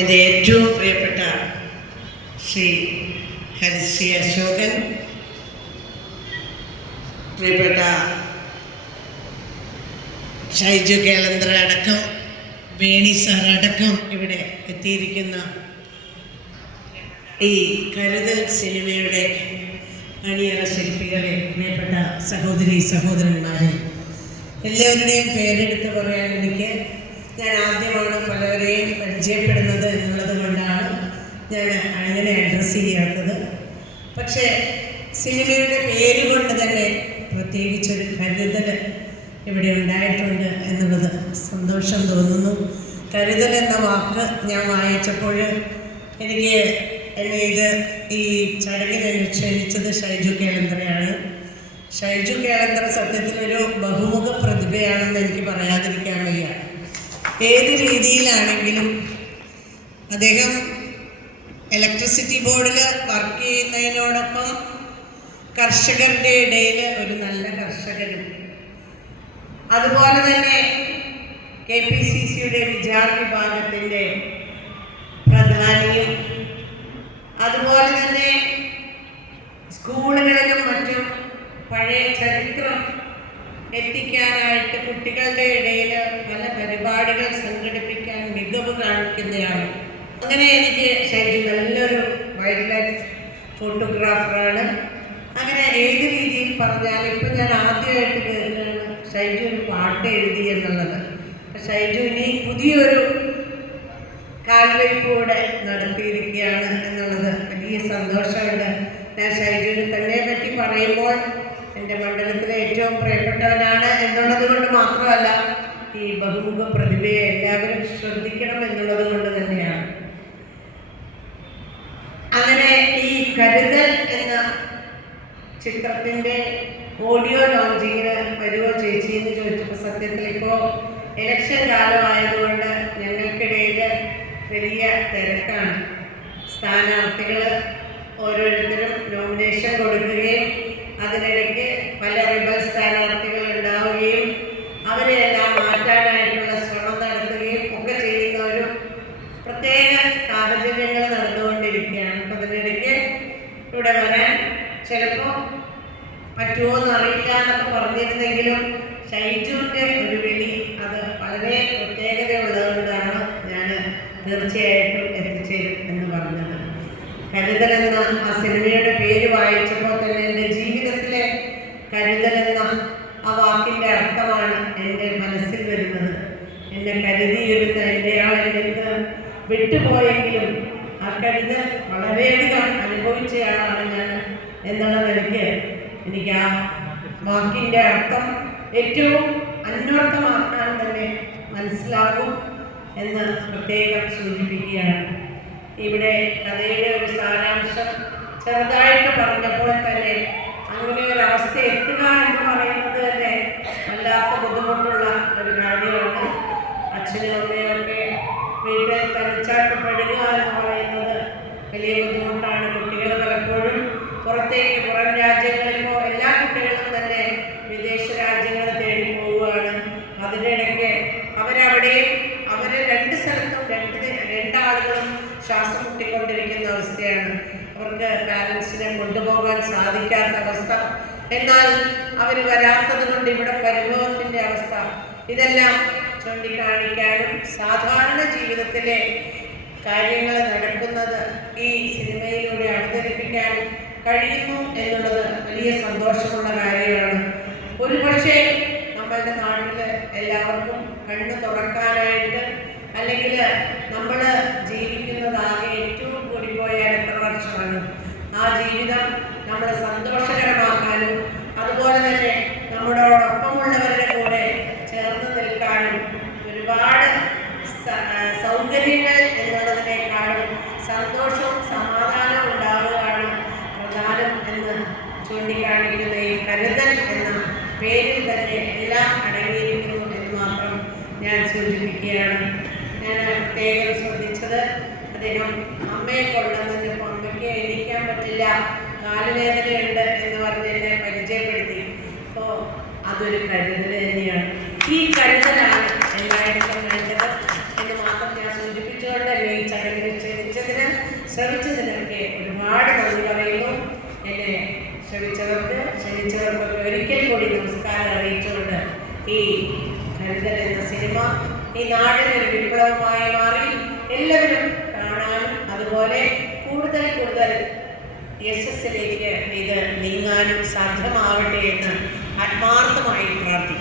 എന്റെ ഏറ്റവും പ്രിയപ്പെട്ട ശ്രീ ഹരിശ്രീ അശോകൻ പ്രിയപ്പെട്ട ഷൈജു കേളന്ദ്ര അടക്കം വേണി സാർ അടക്കം ഇവിടെ എത്തിയിരിക്കുന്ന ഈ കരുതൽ സിനിമയുടെ അണിയറ ശില്പികളെ പ്രിയപ്പെട്ട സഹോദരി സഹോദരന്മാരെ എല്ലാവരുടെയും പേരെടുത്ത് പറയാൻ എനിക്ക് ഞാൻ ആദ്യമാണ് പലവരെയും പരിചയപ്പെടുന്നത്. ഞാൻ അങ്ങനെ അഡ്രസ്സ് ചെയ്യാത്തത് പക്ഷേ സിനിമയുടെ പേര് കൊണ്ട് തന്നെ പ്രത്യേകിച്ചൊരു കരുതൽ ഇവിടെ ഉണ്ടായിട്ടുണ്ട് എന്നുള്ളത് സന്തോഷം തോന്നുന്നു. കരുതൽ എന്ന വാക്ക് ഞാൻ വായിച്ചപ്പോൾ എനിക്ക് എന്നെ ഇത് ഈ ചടങ്ങിൽ എന്നെ ക്ഷണിച്ചത് ഷൈജു കേളന്ദ്രയാണ്. ഷൈജു കേളന്ദ്ര സത്യത്തിലൊരു ബഹുമുഖ പ്രതിഭയാണെന്ന് എനിക്ക് പറയാതിരിക്കാൻ വയ്യ. ഏത് രീതിയിലാണെങ്കിലും അദ്ദേഹം ഇലക്ട്രിസിറ്റി ബോർഡിൽ വർക്ക് ചെയ്യുന്നതിനോടൊപ്പം കർഷകരുടെ ഇടയിൽ ഒരു നല്ല കർഷകനും അതുപോലെ തന്നെ കെ പി സി സിയുടെ വിചാർ വിഭാഗത്തിന്റെ പ്രധാനിയും. അതുപോലെ തന്നെ സ്കൂളുകളിലും മറ്റും പഴയ ചരിത്രം എത്തിക്കാനായിട്ട് കുട്ടികളുടെ ഇടയിൽ പല പരിപാടികൾ സംഘടിപ്പിക്കാൻ മികവ് കാണിക്കുന്നതാണ്. അങ്ങനെ എനിക്ക് ഷൈജു നല്ലൊരു വൈൽഡ് ലൈഫ് ഫോട്ടോഗ്രാഫറാണ്. അങ്ങനെ ഏത് രീതിയിൽ പറഞ്ഞാലും ഇപ്പം ഞാൻ ആദ്യമായിട്ട് കേൾക്കുകയാണ് ഷൈജു ഒരു പാട്ട് എഴുതി എന്നുള്ളത്. ഷൈജു ഇനി പുതിയൊരു കാൽവയ്പൂടെ നടത്തിയിരിക്കുകയാണ് എന്നുള്ളത് വലിയ സന്തോഷമുണ്ട്. ഞാൻ ഷൈജുവിനെ തന്നെ പറ്റി പറയുമ്പോൾ എന്റെ മണ്ഡലത്തിലെ ഏറ്റവും പ്രിയപ്പെട്ടവനാണ് എന്നുള്ളത് കൊണ്ട് മാത്രമല്ല ഈ ബഹുമുഖ പ്രതിഭയെ എല്ലാവരും ശ്രദ്ധിക്കണം എന്നുള്ളത് കൊണ്ട് തന്നെയാണ് അങ്ങനെ ഈ കരുതൽ എന്ന ചിത്രത്തിന്റെ ഓഡിയോ ലോഞ്ചിങ്ങിന് വരുമോ ചേച്ചി എന്ന് ചോദിച്ചപ്പോൾ സത്യത്തിൽ ഇപ്പോൾ ഇലക്ഷൻ കാലമായതുകൊണ്ട് ഞങ്ങൾക്കിടയിൽ വലിയ തിരക്കാണ്. സ്ഥാനാർത്ഥികൾ ഓരോരുത്തരും നോമിനേഷൻ കൊടുക്കുകയും അതിനിടയ്ക്ക് ഇവിടെ വരാൻ ചിലപ്പോൾ പറ്റുമോ എന്ന് അറിയില്ല എന്നൊക്കെ പറഞ്ഞിരുന്നെങ്കിലും ഷൈജുവിന്റെ ഒരു വിളി അത് വളരെ പ്രത്യേകതയുള്ളതുകൊണ്ടാണ് ഞാൻ തീർച്ചയായിട്ടും എത്തിച്ചേരും എന്ന് പറഞ്ഞത്. കരുതൽ എന്ന ആ സിനിമയുടെ പേര് വായിച്ചപ്പോൾ തന്നെ എന്റെ ജീവിതത്തിലെ കരുതൽ എന്ന ആ വാക്കിന്റെ അർത്ഥമാണ് എന്റെ മനസ്സിൽ വരുന്നത്. എന്നെ കരുതിയിരുന്ന എന്റെ ആൾ എന്റെ വിട്ടുപോയെങ്കിലും ആ കരുതൽ വളരെയധികം അനുഭവിച്ചയാളാണ് ഞാൻ എന്നുള്ള നിലയ്ക്ക് എനിക്ക് ആ വാക്കിന്റെ അർത്ഥം ഏറ്റവും അന്വർത്ഥമാക്കാൻ തന്നെ മനസ്സിലാകും എന്ന് പ്രത്യേകം സൂചിപ്പിക്കുകയാണ്. ഇവിടെ കഥയുടെ ഒരു സാരാംശം ചെറുതായിട്ട് പറഞ്ഞപ്പോൾ തന്നെ അങ്ങനെ ഒരു അവസ്ഥ എത്തുക എന്ന് പറയുന്നത് രണ്ടാളുകളും ശ്വാസം മുട്ടിക്കൊണ്ടിരിക്കുന്ന അവസ്ഥയാണ്. അവർക്ക് പാരൻസിനെ കൊണ്ടുപോകാൻ സാധിക്കാത്ത അവസ്ഥ. എന്നാൽ അവർ വരാത്തത് കൊണ്ട് ഇവിടെ പരിഭവത്തിന്റെ അവസ്ഥ. ഇതെല്ലാം ചൂണ്ടിക്കാണിക്കാനും സാധാരണ ജീവിതത്തിലെ കാര്യങ്ങൾ നടക്കുന്നത് ഈ സിനിമയിലൂടെ അവതരിപ്പിക്കാൻ കഴിയുന്നു എന്നുള്ളത് വലിയ സന്തോഷമുള്ള കാര്യമാണ്. ഒരുപക്ഷെ നമ്മളുടെ നാട്ടിൽ എല്ലാവർക്കും കണ്ണ് തുറക്കാനായിട്ട് അല്ലെങ്കിൽ സൗകര്യങ്ങൾ എന്നുള്ളതിനേക്കാളും സന്തോഷവും സമാധാനവും ഉണ്ടാവുകയാണ് പ്രധാനം എന്ന് ചൂണ്ടിക്കാണിക്കുന്ന ഈ കരുതൽ എന്ന പേരിൽ തന്നെ എല്ലാം അടങ്ങിയിരിക്കുന്നു എന്ന് മാത്രം ഞാൻ സൂചിപ്പിക്കുകയാണ്. ഞാൻ പ്രത്യേകം ശ്രദ്ധിച്ചത് അദ്ദേഹം അമ്മയെ കൊണ്ടുവന്നപ്പോൾ അമ്മയ്ക്ക് എണീക്കാൻ പറ്റില്ല കാലുവേദനയുണ്ട് എന്ന് പറഞ്ഞ് എന്നെ പരിചയപ്പെടുത്തി. അപ്പോൾ അതൊരു കരുതൽ തന്നെയാണ്. ഈ കരുതലാണ് എല്ലായിടത്തും വേണ്ടത് എന്ന് മാത്രം ഞാൻ സൂചിപ്പിച്ചുകൊണ്ട് ഈ ചടങ്ങിൽ ശ്രമിച്ചതിനൊക്കെ ഒരുപാട് നന്ദി പറയുന്നു എന്നെ ശ്രമിച്ചവർക്ക് ക്ഷണിച്ചവർക്കൊക്കെ ഒരിക്കൽ കൂടി നമസ്കാരം അറിയിച്ചുകൊണ്ട് ഈ കരുതൽ എന്ന സിനിമ ഈ നാടിനൊരു വിപ്ലവമായി മാറി. എല്ലാവരും കാണാനും അതുപോലെ കൂടുതൽ കൂടുതൽ യശസ്സിലേക്ക് ഇത് നീങ്ങാനും സാധ്യമാവട്ടെ എന്ന് ആത്മാർത്ഥമായി പ്രാർത്ഥിക്കുന്നു.